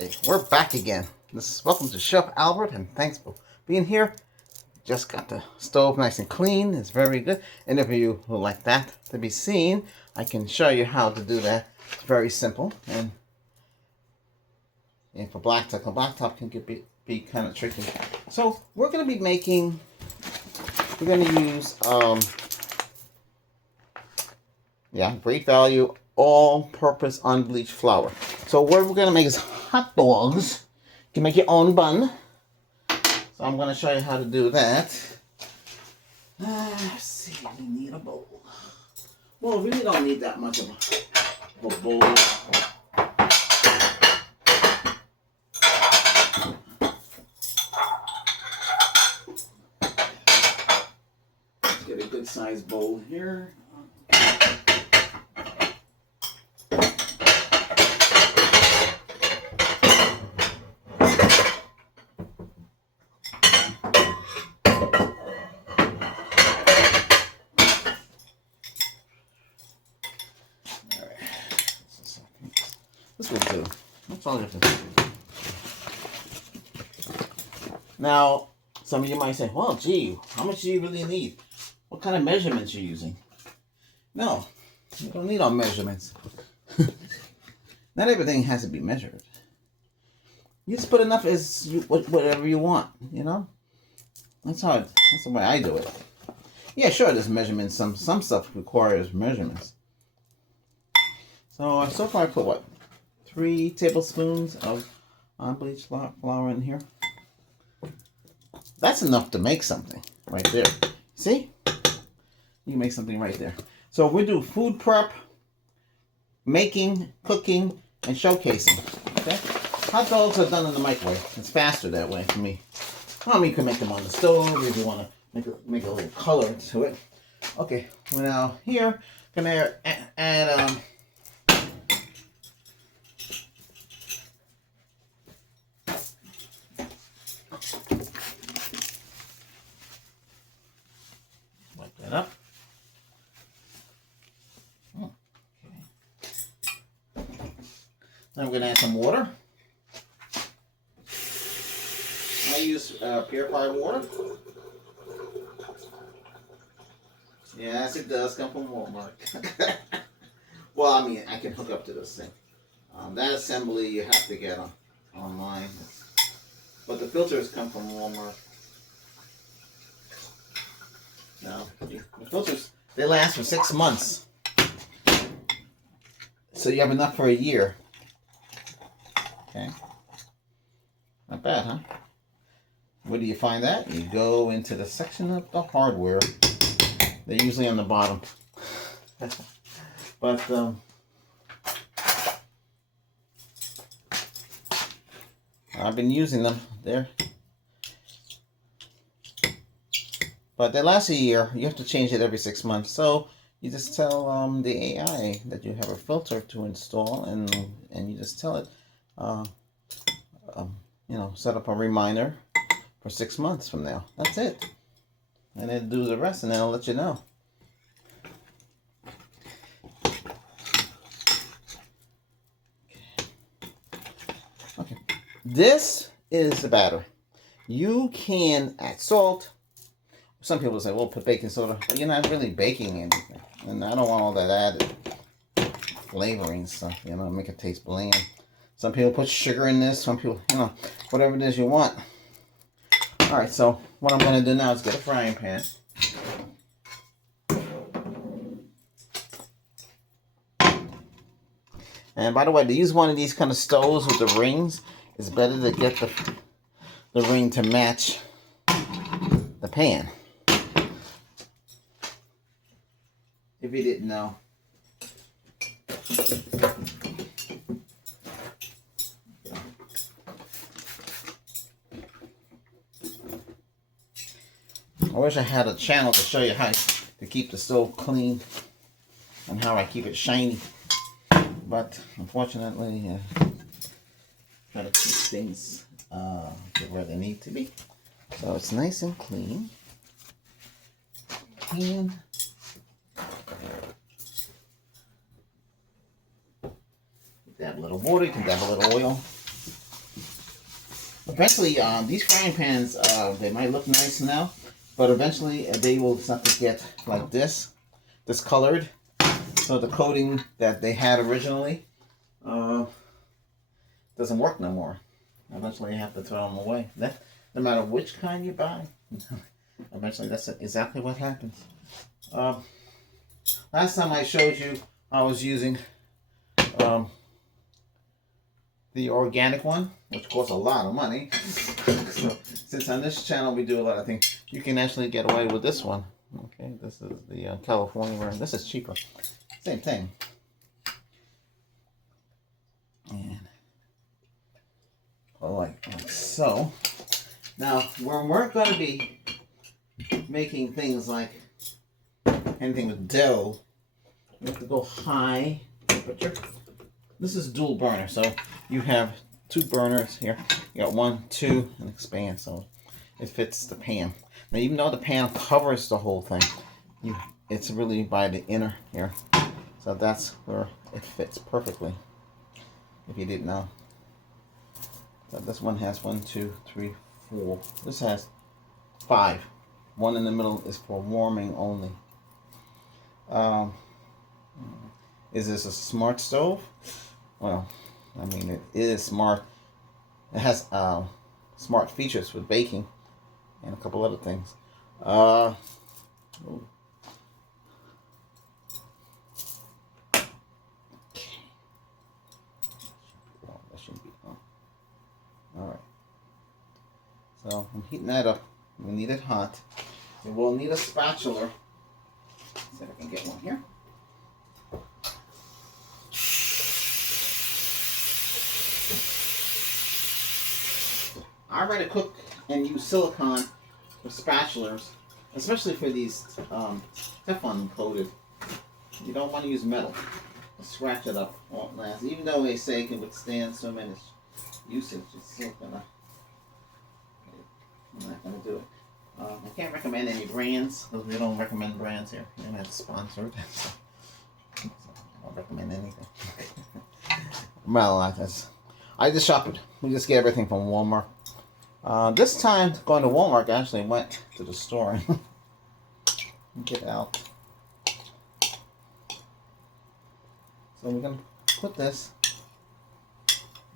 Hey, we're back again. Welcome to Chef Albert, and thanks for being here. Just got the stove nice and clean. It's very good. And if you would like that to be seen, I can show you how to do that. It's very simple. And for blacktop, a blacktop can be kind of tricky. So we're going to be making. We're going to use great value all-purpose unbleached flour. So what we're going to make is hot dogs. You can make your own bun. So I'm going to show you how to do that. Let's see, we need a bowl. Well, we really don't need that much of a bowl. Let's get a good sized bowl here. This will do. That's all you have to do. Now, some of you might say, well, gee, how much do you really need? What kind of measurements are you using? No, you don't need all measurements. Not everything has to be measured. You just put enough as whatever you want, you know? That's the way I do it. Yeah, sure, there's measurements. Some stuff requires measurements. So far I put what? 3 tablespoons of unbleached flour in here. That's enough to make something right there. See? You can make something right there. So we do food prep, making, cooking, and showcasing. Okay? Hot dogs are done in the microwave. It's faster that way for me. Well, you can make them on the stove if you want to make a little color to it. Okay, well now here, gonna add wipe that up. Okay. Then we're gonna add some water. I use purified water. Yes, it does come from Walmart. Well, I mean, I can hook up to this thing. That assembly you have to get online. But the filters come from Walmart. Now, the filters, they last for 6 months. So you have enough for a year. Okay. Not bad, huh? Where do you find that? You go into the section of the hardware. They're usually on the bottom. But I've been using them there. But they last a year. You have to change it every 6 months. So you just tell the AI that you have a filter to install, and you just tell it, set up a reminder for 6 months from now. That's it. And then do the rest, and then I'll let you know. Okay. This is the batter. You can add salt. Some people say, well, put baking soda. But you're not really baking anything. And I don't want all that added flavoring stuff, make it taste bland. Some people put sugar in this. Some people, whatever it is you want. Alright, so what I'm going to do now is get a frying pan. And by the way, to use one of these kind of stoves with the rings, it's better to get the ring to match the pan. If you didn't know. I wish I had a channel to show you how to keep the stove clean and how I keep it shiny. But unfortunately, try to keep things where they need to be. So it's nice and clean. And dab a little water, you can dab a little oil. Eventually, these frying pans, they might look nice now, but eventually they will start to get like this, discolored. So the coating that they had originally doesn't work no more. Eventually you have to throw them away. That, no matter which kind you buy, eventually that's exactly what happens. Last time I showed you, I was using the organic one, which costs a lot of money. So since on this channel we do a lot of things, you can actually get away with this one. Okay, this is the California one. This is cheaper. Same thing. And like so. Now, when we're going to be making things like anything with dough, we have to go high temperature. This is dual burner, so you have two burners here. You got 1, 2, and expand, so it fits the pan. Now, even though the pan covers the whole thing, it's really by the inner here. So that's where it fits perfectly, if you didn't know. So this one has 1, 2, 3, 4. This has 5. One in the middle is for warming only. Is this a smart stove? Well, I mean, it is smart. It has smart features with baking and a couple other things. That shouldn't be on. All right. So I'm heating that up. We need it hot. And we'll need a spatula. See if I can get one here. I already cook and use silicone for spatulas, especially for these Teflon coated. You don't want to use metal. Scratch it up won't last. Even though they say it can withstand so many usage, it's still gonna. I'm not gonna do it. I can't recommend any brands because we don't recommend brands here. We're not sponsored, so I don't recommend anything. Well, I just shop it. We just get everything from Walmart. This time, going to Walmart, I actually went to the store and get out. So we're gonna put this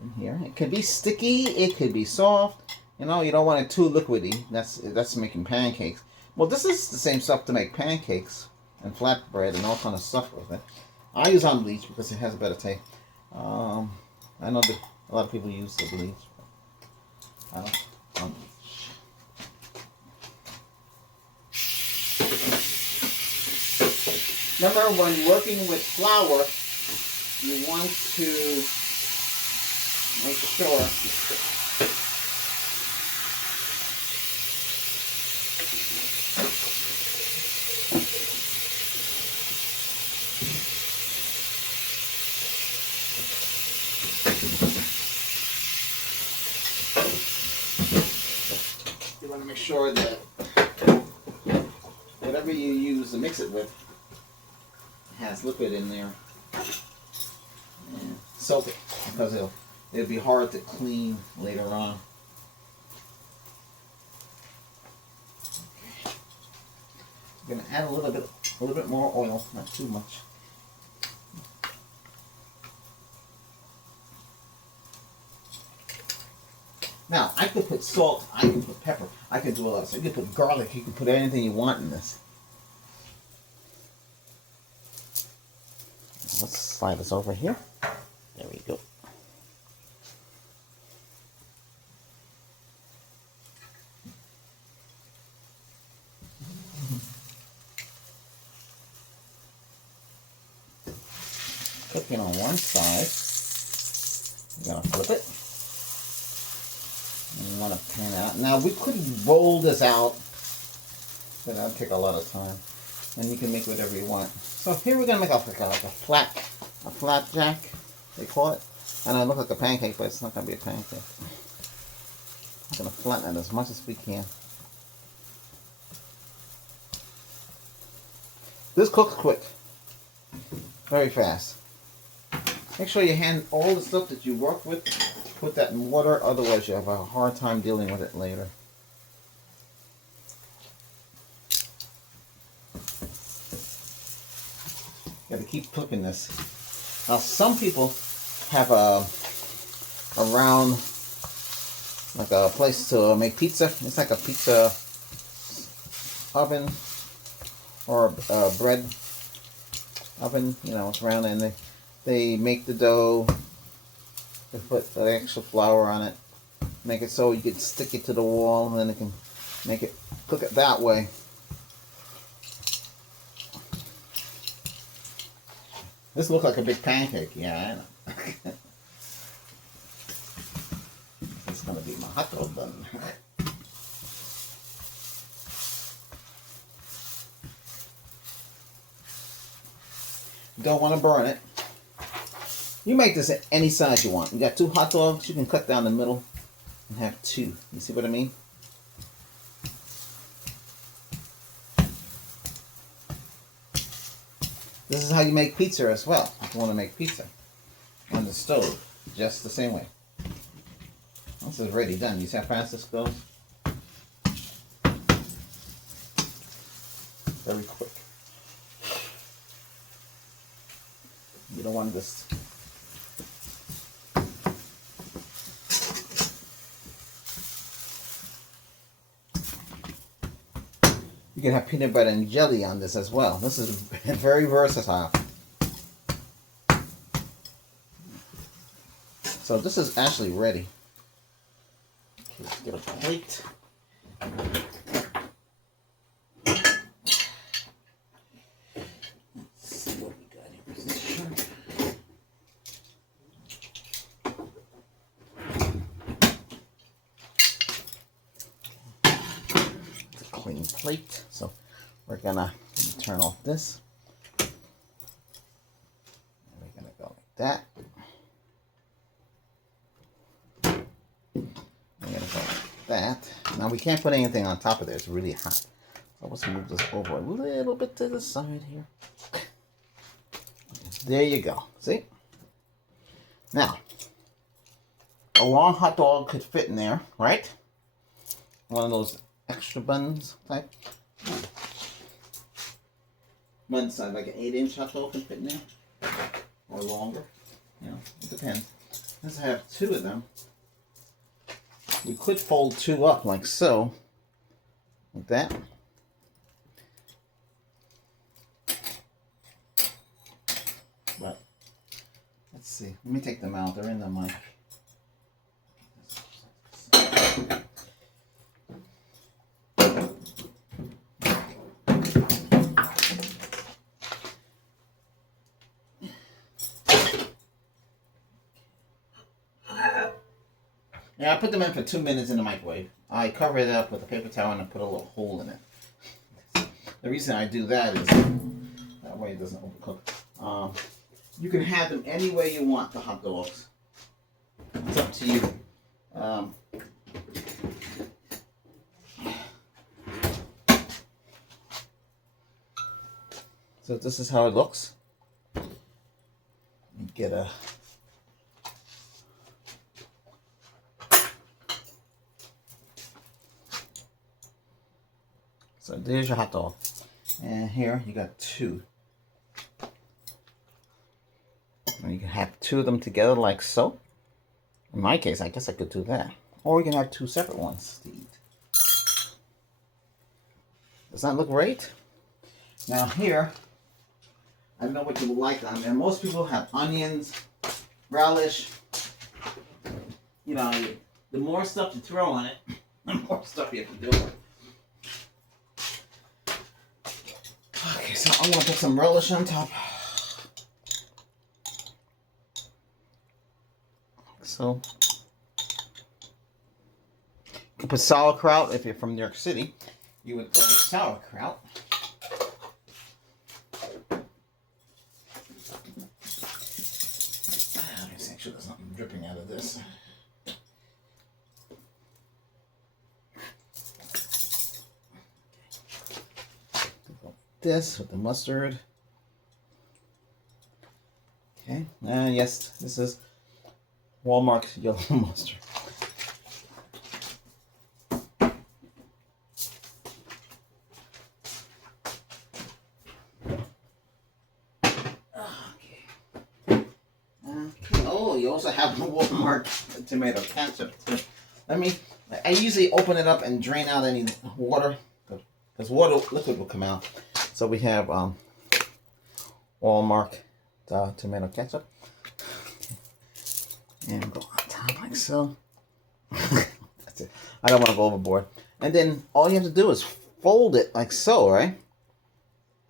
in here. It could be sticky. It could be soft. You know, you don't want it too liquidy. That's making pancakes. Well, this is the same stuff to make pancakes and flatbread and all kind of stuff with it. I use on bleach because it has a better taste. I know that a lot of people use the bleach. I don't. Remember, when working with flour, you want to make sure that whatever you use to mix it with has liquid in there, and soak it because it'll be hard to clean later on. Okay. I'm gonna add a little bit more oil, not too much. Now, I could put salt, I can put pepper, I can do a lot of stuff. You can put garlic, you can put anything you want in this. Let's slide this over here. There we go. Cooking on one side. I'm going to flip it. And you want to pan out. Now we could roll this out, but that'll take a lot of time. And you can make whatever you want. So here we're gonna make like a flapjack, they call it. And it looks like a pancake, but it's not gonna be a pancake. I'm gonna flatten it as much as we can. This cooks quick, very fast. Make sure you hand all the stuff that you work with put that in water, otherwise you have a hard time dealing with it later. Got to keep cooking this. Now some people have a round, like a place to make pizza. It's like a pizza oven or a bread oven. You know, it's round, and they make the dough. They put the extra flour on it, make it so you can stick it to the wall, and then they can make it, cook it that way. This looks like a big pancake. Yeah, I know. This is gonna be my hot dog done. Don't want to burn it. You make this at any size you want. You got 2 hot dogs, you can cut down the middle and have 2. You see what I mean? This is how you make pizza as well. If you want to make pizza on the stove, just the same way. This is already done. You see how fast this goes? Very quick. You don't want this. You can have peanut butter and jelly on this as well. This is very versatile. So this is actually ready. Okay, let's get a plate. Let's see what we got here. Is this shrimp? It's a clean plate. So we're gonna turn off this. We're gonna go like that. That. Now we can't put anything on top of there. It's really hot. So let's move this over a little bit to the side here. There you go. See? Now, a long hot dog could fit in there, right? One of those extra buns type. One side, like an 8-inch hot dog can fit in there. Or longer. You know, it depends. Let's have 2 of them. We could fold 2 up like so, like that. But let's see. Let me take them out. They're in the mic. Yeah, I put them in for 2 minutes in the microwave. I cover it up with a paper towel and I put a little hole in it. The reason I do that is that way it doesn't overcook. You can have them any way you want, the hot dogs. It's up to you. So this is how it looks. You get a So there's your hot dog. And here you got 2. And you can have 2 of them together like so. In my case, I guess I could do that. Or you can have 2 separate ones to eat. Does that look great? Now here, I don't know what you would like on there. Most people have onions, relish. You know, the more stuff you throw on it, the more stuff you have to do. Okay, so I'm gonna put some relish on top. So you can put sauerkraut. If you're from New York City, you would go with sauerkraut. Let's make sure there's nothing dripping out of this. This with the mustard. Okay, and yes, this is Walmart yellow mustard. Oh, you also have Walmart tomato ketchup too. I usually open it up and drain out any water, because liquid will come out. So we have Walmart tomato ketchup. And go on top like so. That's it. I don't want to go overboard. And then all you have to do is fold it like so, right?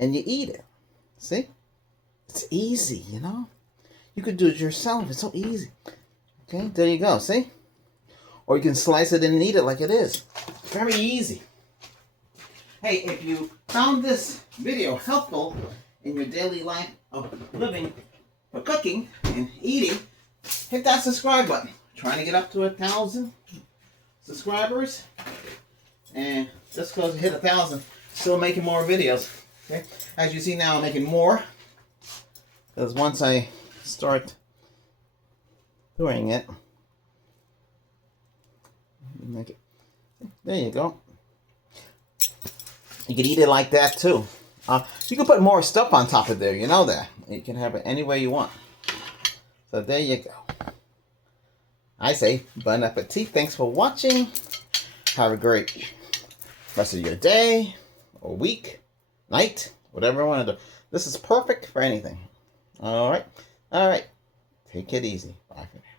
And you eat it. See? It's easy, you know? You could do it yourself. It's so easy. Okay, there you go. See? Or you can slice it and eat it like it is. Very easy. Hey, if you found this video helpful in your daily life of living or cooking and eating, hit that subscribe button. Trying to get up to 1,000 subscribers. And just because we hit 1,000, still making more videos. Okay? As you see now, I'm making more. Because once I start doing it, make it, there you go. You can eat it like that too. You can put more stuff on top of there, you know that. You can have it any way you want. So there you go. I say bon appetit. Thanks for watching. Have a great rest of your day or week, night, whatever you want to do. This is perfect for anything. All right. Take it easy. Bye for now.